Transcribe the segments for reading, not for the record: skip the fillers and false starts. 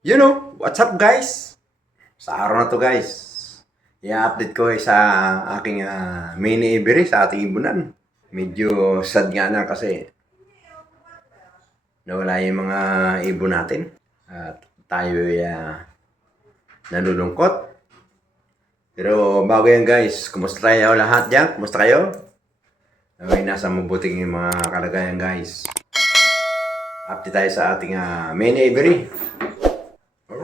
What's up guys? Sa araw na to guys, i-update ko sa aking mini Every sa ating ibunan. Medyo sad nga lang kasi nawala yung mga ibon natin. At tayo nalulungkot. Pero bago yan guys, kumusta tayo lahat dyan? Kumusta kayo? Naway nasa mabuting yung mga kalagayan guys. Update tayo sa ating mini Every.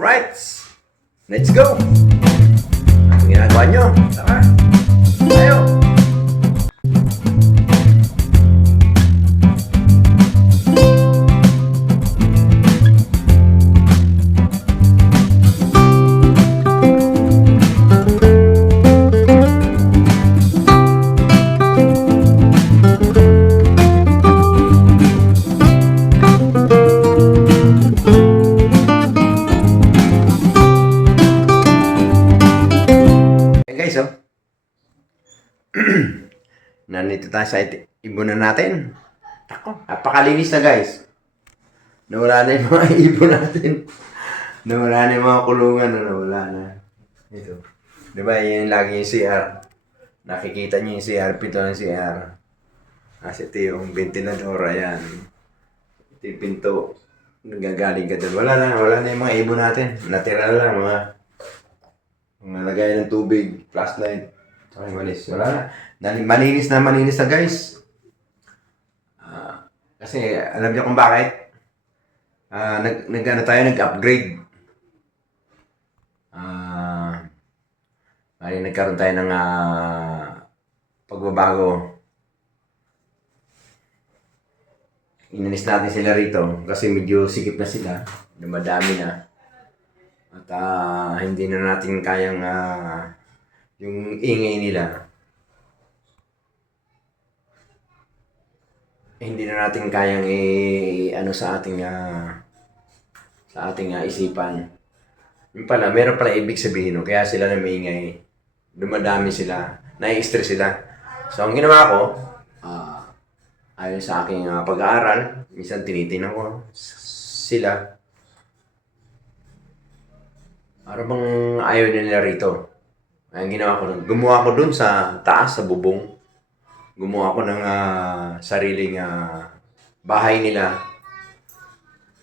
Alright, let's go! Ang ginagawa nyo, tara, tayo! Guys, nandito tayo sa ibunan natin. Ako, napakalinis na guys. Nawala na yung mga ibon natin. Nawala na yung mga kulungan. Nawala na. Ito. Diba, yan lagi yung CR. Nakikita niyo yung CR, pito ng CR. Kasi ito yung ventilador, ayan. Ito yung pinto. Nagagaling ka doon. Wala na yung mga ibon natin. Natira na lang mga lagay ng tubig, flashlight. Okay, malis. Wala na. Malinis na guys. Kasi alam niyo kung bakit? Nag-upgrade. Nagkaroon tayo ng pagbabago. Inalis natin sila rito kasi medyo sikip na sila. Dumadami na. At hindi na natin kayang yung ingay nila. Hindi na natin kayang sa ating isipan. Yung pala, meron pala ibig sabihin, no? Kaya sila na maingay. Dumadami sila, nai-stress sila. So, ang ginawa ko, ayon sa aking pag-aaral, minsan tinitingnan ko sila. Para bang ayaw nila rito. Ang ginawa ko, gumawa ko dun sa taas, sa bubong. Gumawa ko ng sariling bahay nila.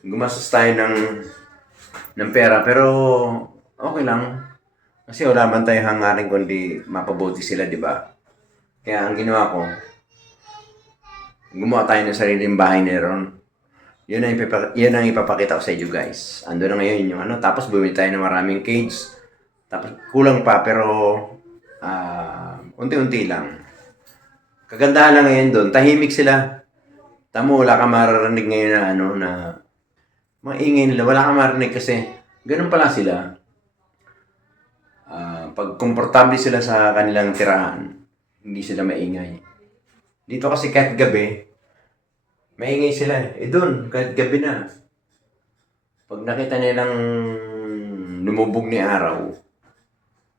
Gumastos tayo ng pera, pero okay lang. Kasi wala man tayo hangarin kundi mapabuti sila, di ba? Kaya ang ginawa ko, gumawa tayo ng sariling bahay nila ron. Yun ang ipapakita ko sa inyo guys. Ando na ngayon yung tapos bumili tayo ng maraming cage. Tapos kulang pa pero unti-unti lang. Kagandahan lang ngayon doon, tahimik sila. Tamo, wala ka maririnig ngayon na maingay nila. Wala ka maririnig kasi ganun pala sila. Pag komportable sila sa kanilang tirahan, hindi sila maingay. Dito kasi kahit gabi, maingay sila. Doon, kahit gabi na. Pag nakita nilang lumubog ni araw,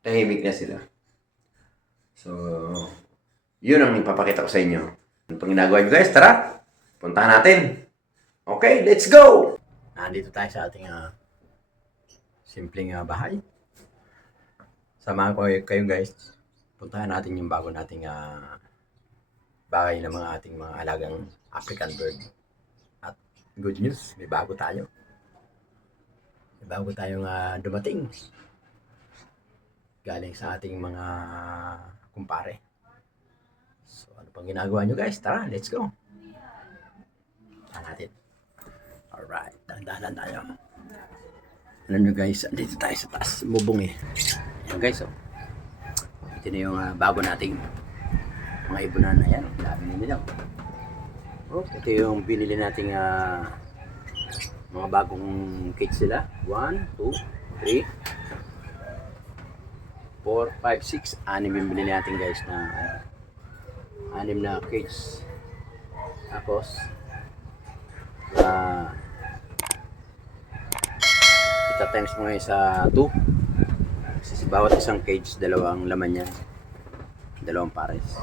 tahimik na sila. So, yun ang ipapakita ko sa inyo. Ano pang ginagawa nyo guys? Tara! Puntahan natin. Okay, let's go! Nandito tayo sa ating simpleng bahay. Samahan ko kayo guys. Puntahan natin yung bago nating bahay ng mga ating mga alagang African bird. At good news, may bago tayo. May bago tayong dumating. Galing sa ating mga kumpare. So, ano pang ginagawa nyo guys? Tara, let's go. Tara natin. Alright, dandanan tayo. Alam nyo guys, andito tayo sa taas. Bubong Ayan guys, ito na yung bago nating mga ibunan. Ayan, dami nila. Ito yung binili nating mga bagong cage sila. 1, 2, 3, 4, 5, 6. 6 yung binili natin guys na 6 na cage. Tapos ita-times mo ngayon sa 2. Kasi bawat isang cage, dalawang laman yan. Dalawang pares.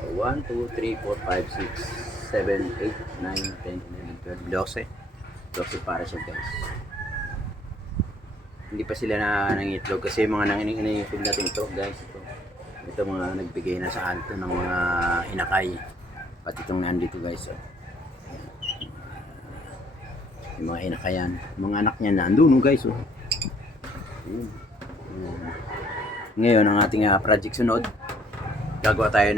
So, 1, 2, 3, 4, 5, 6, 7, 8, 9, 10, 11, 12, 12 pares yan guys. hindi pa sila na nangitlog kasi mga nangitlog natin ito guys. Ito mga nagbigay na sa alto ng mga inakay. Pati itong nandito guys. Oh. Yung mga inakayan. Mga anak niya nandun guys. Oh. Ngayon ang ating project sunod. Gagawa tayo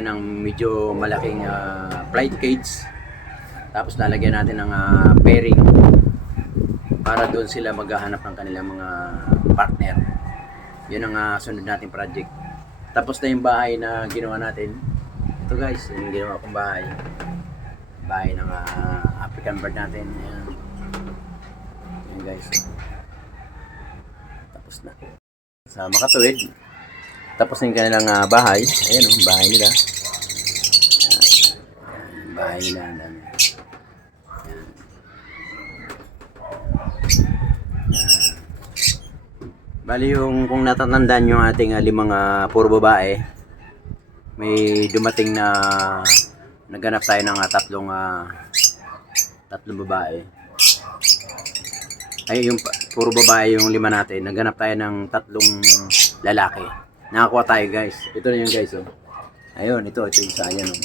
ng medyo malaking flight cage. Tapos lalagyan natin ng pairing para doon sila maghahanap ng kanilang mga partner. Yun ang sunod nating project. Tapos na yung bahay na ginawa natin. Ito guys, yung ginawa kong bahay. Bahay ng African bird natin. Ayan. Ayan guys. Tapos na. Sa Makatuwid. Tapos na yung kanilang bahay. Ayan o, bahay nila. Ayan, bahay nila. Ayan. Bali yung kung natatandaan yung ating limang puro babae, may dumating na naghanap tayo ng tatlong babae. Ay yung puro babae yung lima natin, naghanap tayo ng tatlong lalaki. Nakakuha tayo guys. Ito na yun guys oh. Ayun, ito yung isa yan oh.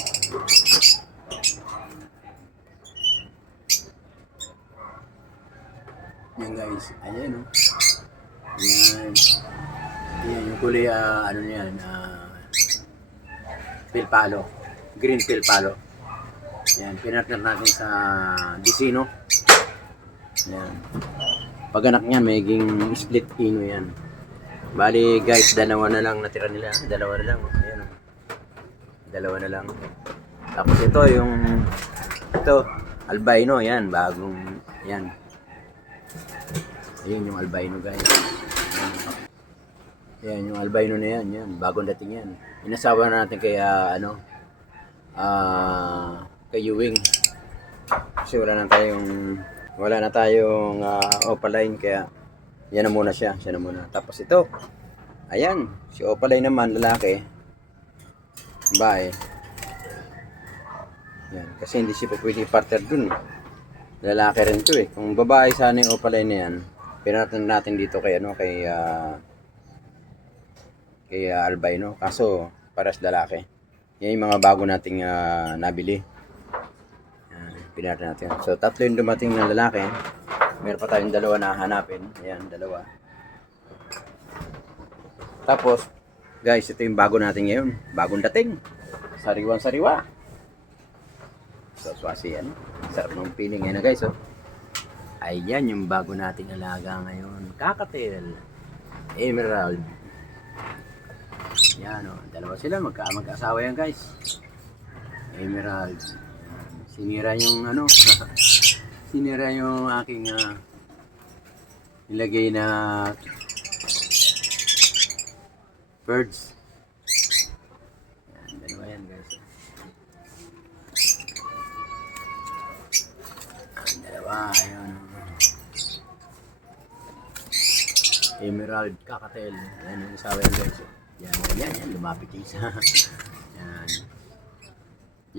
Yan guys, ayan oh. Yan. Yan yung kulay ano niyan, pilpalo. Green pilpalo. Yan, pinartner natin sa Disino. Yan. Pag anak niyan, magiging split ino yan. Bali guys, dalawa na lang natira nila. Dalawa na lang. Ayan o. Dalawa na lang. Tapos ito, albino. Yan, bagong, yan. Ayan yung albino guys. Yan yung albino na yan. Yan, bagong dating yan. Inasawa na natin kay, kay Ewing. Kasi wala na tayong opaline kaya yan na muna siya na muna. Tapos ito, ayan, si opaline naman, lalaki, babae. Yan, kasi hindi siya pwede partner dun. Lalaki rin to eh. Kung babae sana yung opaline na yan, pinartner natin dito kay albino. Kaso, paras lalaki. Yan yung mga bago nating nabili. Pinartner natin. So, tatlo yung dumating na lalaki. Meron pa tayong dalawa na hanapin. Ayan, dalawa. Tapos, guys, ito yung bago natin ngayon. Bagong dating. Sariwang sariwa. So, swasi yan. Sarap ng feeling ngayon na guys, oh. Ayan yung bago nating alaga ngayon. Kakatil. Emerald. Yan, oh. Dalawa sila. Mag-asawa yan, guys. Emerald. Sinira yung sinira yung aking nilagay na birds. Yan, dalawa yan guys. Yan, dalawa, ayun. Emerald, kakatel. Yan yung isawa yan guys. Yan, lumapit yung isa. Yan.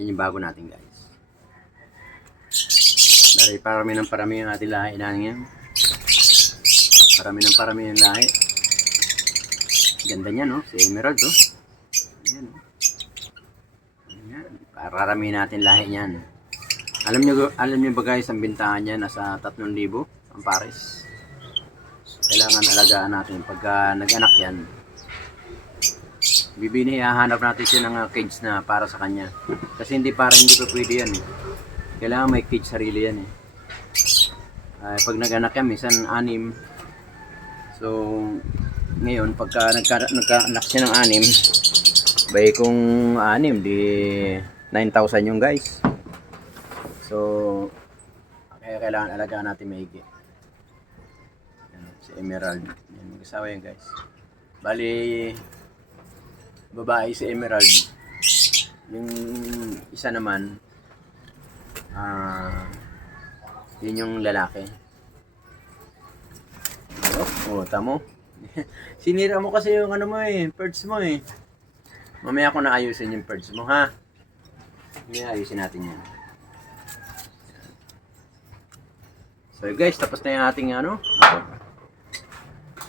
Yan yung bago natin guys. Dahil parami ang ating lahi na yan. Parami ang lahi. Ganda niya no, si Emerald oh. Ayan oh. Ayan. Parami natin lahi niyan. Alam niyo ba guys, ang bintahan niya nasa 3,000 ang pares. So, kailangan alagaan natin pagka nag-anak yan. Hahanap natin siya ng cage na para sa kanya. Kasi hindi pa pwede yan eh. Kailangan may cage sarili yan eh. Pag nag-anak yan, minsan 6. So, ngayon, pagka nagka-anak siya ng 6, bay kung 6, di 9,000 yung guys. So, kaya kailangan alagaan natin maigi. Si Emerald. Yan, mag-asawa yan guys. Bali, babae si Emerald. Yung isa naman, yun yung lalaki. Tamo. Sinira mo kasi yung birds mo eh. Mamaya ko na ayusin yung birds mo ha. Mamaya ayusin natin yan. So, So guys, tapos na yung ating ano.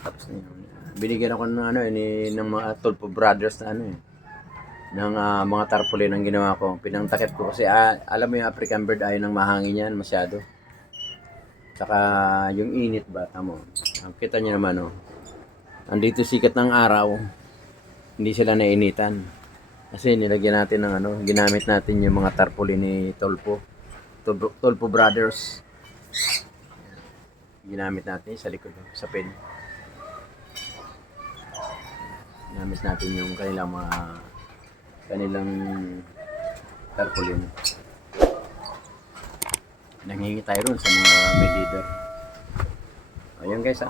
Tapos na yun. Binigyan ako ng ano ng mga Tulpo Brothers na ano ng mga tarpaulin ang ginawa ko. Pinangtakip ko kasi alam mo yung African bird ayaw nang mahangin yan masyado. Saka yung init ba, tamo. Kita niyo naman andito sikat ng araw. Hindi sila nainitan. Kasi nilagyan natin ng ginamit natin yung mga tarpaulin ni Tulpo Brothers. Ginamit natin sa likod, sa pen. Ginamit natin yung kanilang tarpaulin. Nanghingi tayo ron sa mga may leader. Ayun guys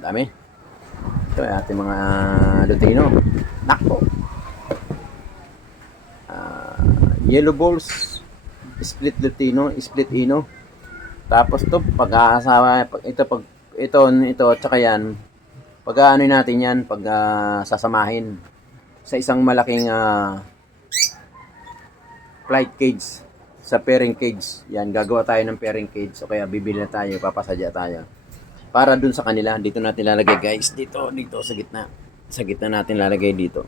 dami. Ito ay ating mga Lutino. Nako. Yellow balls, split Lutino, split Ino. Tapos to pag-aasawa, ito at saka yan. Pag natin yan, sasamahin sa isang malaking flight cage, sa pairing cage. Yan, gagawa tayo ng pairing cage. O kaya bibili na tayo, papasadya tayo. Para dun sa kanila, dito natin lalagay guys. Dito, sa gitna. Sa gitna natin lalagay dito.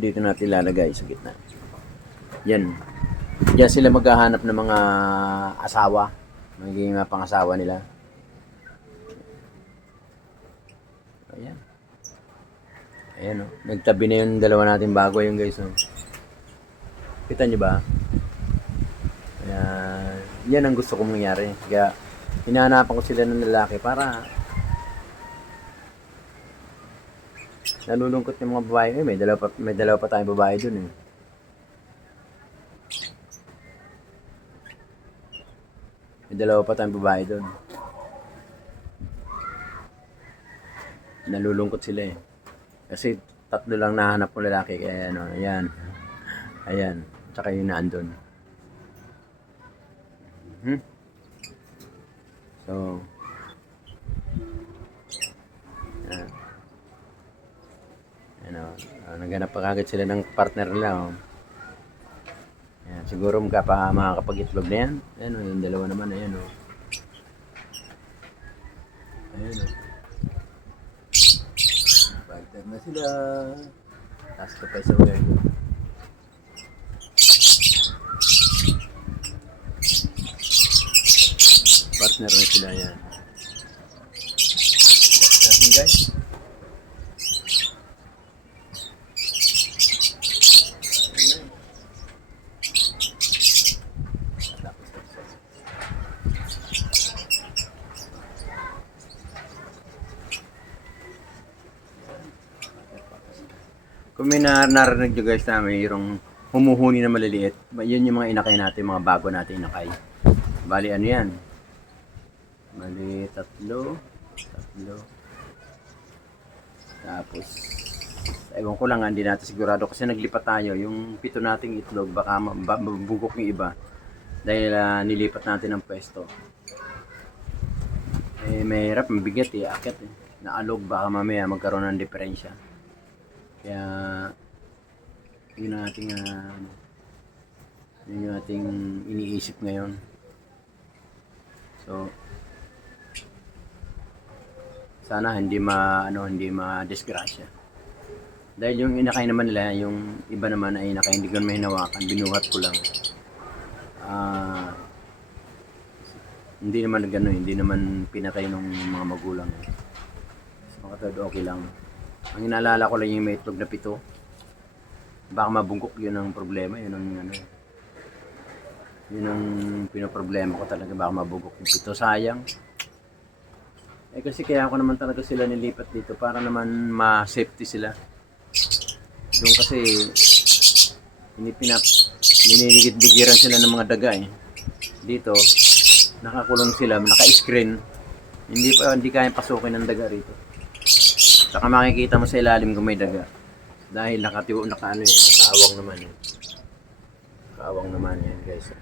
Dito natin lalagay sa gitna. Yan. Diyan sila maghahanap ng mga asawa. Magiging mga pangasawa nila. Ayan. Ayan nagtabi na yung dalawa natin bago yung guys. Kita nyo ba? Ayan. Yan ang gusto kong mangyari. Kaya hinahanapan ko sila ng lalaki para nalulungkot yung mga babae. May dalawa pa tayong babae dun May dalawa pa tayong babae dun. Nalulungkot sila Kasi 3 lang nahanap ng lalaki. Kaya ayan. Ayan. Tsaka yung naandun. So, naghanap pa kagad sila ng partner nila. Ayan, siguro makakapag-itlog na yan. Ayan yung dalawa naman. Ayan Ayan partner na sila. Taas ka pa isa mga partner na sila yan. Natin guys. Kung may narinig nyo guys na mayroong humuhuni na maliliit, yun yung mga inakay natin, mga bago natin inakay. Bali ano yan? Bali 3. Tapos ewan ko lang, hindi natin sigurado kasi naglipat tayo. Yung 7 nating itlog baka mabugok yung iba dahil nilipat natin ng pwesto. Mahirap, mabigat akit naalog, baka mamaya magkaroon ng diferensya. Kaya yun yung ating iniisip ngayon. So sana hindi ma-disgrasya. Dahil yung inakay naman nila, yung iba naman ay inakay, hindi ko naman hinawakan, binuhat ko lang. Hindi naman pinatay ng mga magulang. So, okay lang. Ang inaalala ko lang yung may itlog na 7. Baka mabungkok, yun ang problema. Yun ang pinoproblema ko talaga. Baka mabungkok yung 7. Sayang. Kasi kaya ako naman talaga sila nilipat dito para naman ma-safety sila. Doon kasi nininigit-bigiran sila ng mga daga Dito, nakakulong sila, naka-screen. Hindi kaya pasukin ng daga rito. Saka makikita mo sa ilalim kung may daga. Dahil nakaawang naman Nakaawang naman yan guys.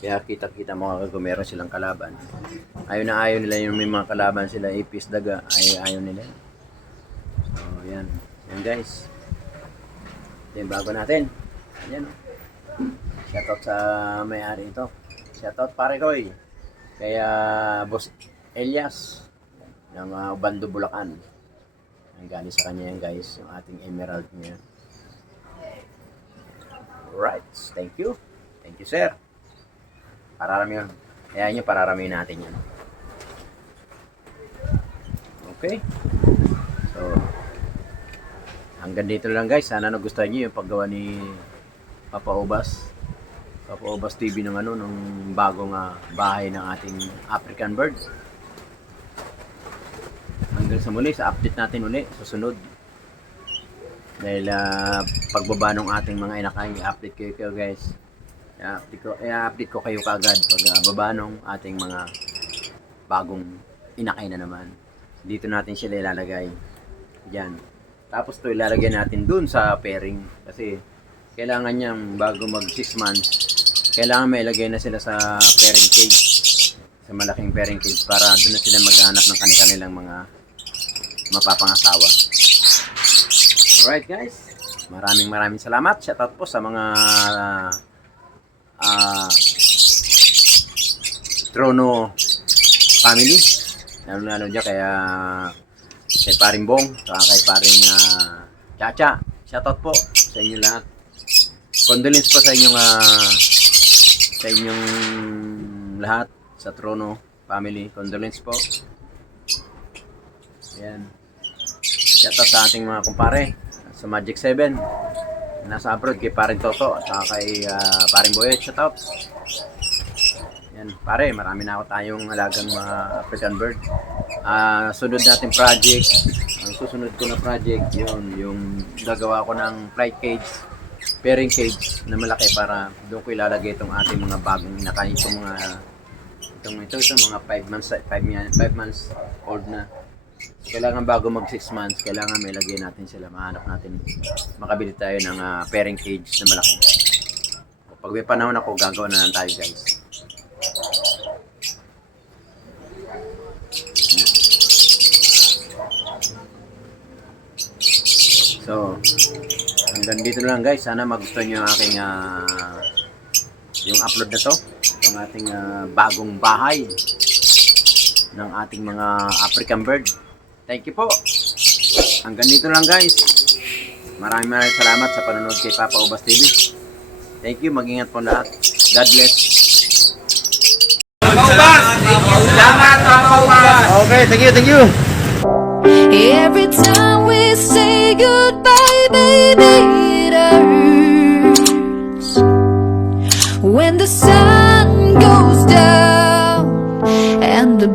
Kaya kita-kita mo kung meron silang kalaban. Ayaw nila yung may mga kalaban sila, ipis, daga, ayaw nila. So yan. Yan guys. Yan bago natin. Yan Shoutout sa may-ari ito. Shoutout pare Koy. Kaya Boss Elias ng Bando Bulacan. Ang galing sa kanya yan guys, yung ating emerald niya. Alright, thank you. Thank you sir. Pararami yun. Kaya nyo, pararami natin yan. Okay. So, hanggang dito lang guys. Sana nagustuhan nyo yung paggawa ni Papa Obas. Papa Obas TV ng ng bagong bahay ng ating African bird. Hanggang sa muli, sa update natin uli, susunod. Dahil pagbaba ng ating mga inakay, i-update kayo guys. I-update ko kayo kaagad pag baba ng ating mga bagong inakay na naman. Dito natin sila ilalagay. Diyan. Tapos to ilalagay natin dun sa pairing. Kasi kailangan niyang bago mag 6 months, kailangan may ilagay na sila sa pairing cage. Sa malaking pairing cage para doon na sila maghanap ng kanilang mga mapapangasawa. Alright guys. Maraming salamat. Shoutout po sa mga Trono family. Lalo dyan kay paring Bong, kay paring Chacha. Shoutout po sa inyo lahat. Condolence po sa inyong lahat sa Trono family. Condolence po. Ayan. Shoutout sa ating mga kumpare sa Magic 7. Nasa abroad kay paring Toto at kay paring Boyet. Shoutout. Yan, pare, marami na ako tayong alagang mga African bird. Sunod natin project, ang susunod ko na project, yung gagawa ko ng flight cage, pairing cage na malaki para doon ko ilalagay itong ating mga bagong inakay, itong mga 5 months old na. Kailangan bago mag 6 months, kailangan may lagay natin sila, mahanap natin, makabili tayo ng pairing cage na malaki. Pag may panahon ako, gagawa na lang tayo guys. So, hanggang dito lang guys. Sana magustuhan nyo yung aking yung upload na to. Yung ating bagong bahay ng ating mga African bird. Thank you po. Hanggang dito lang guys. Maraming salamat sa panonood kay Papa Obas TV. Thank you. Mag-ingat po lahat. God bless. Salamat, Papa Obas. Okay, thank you. Every time we say goodbye, baby, it hurts. When the sun goes down and the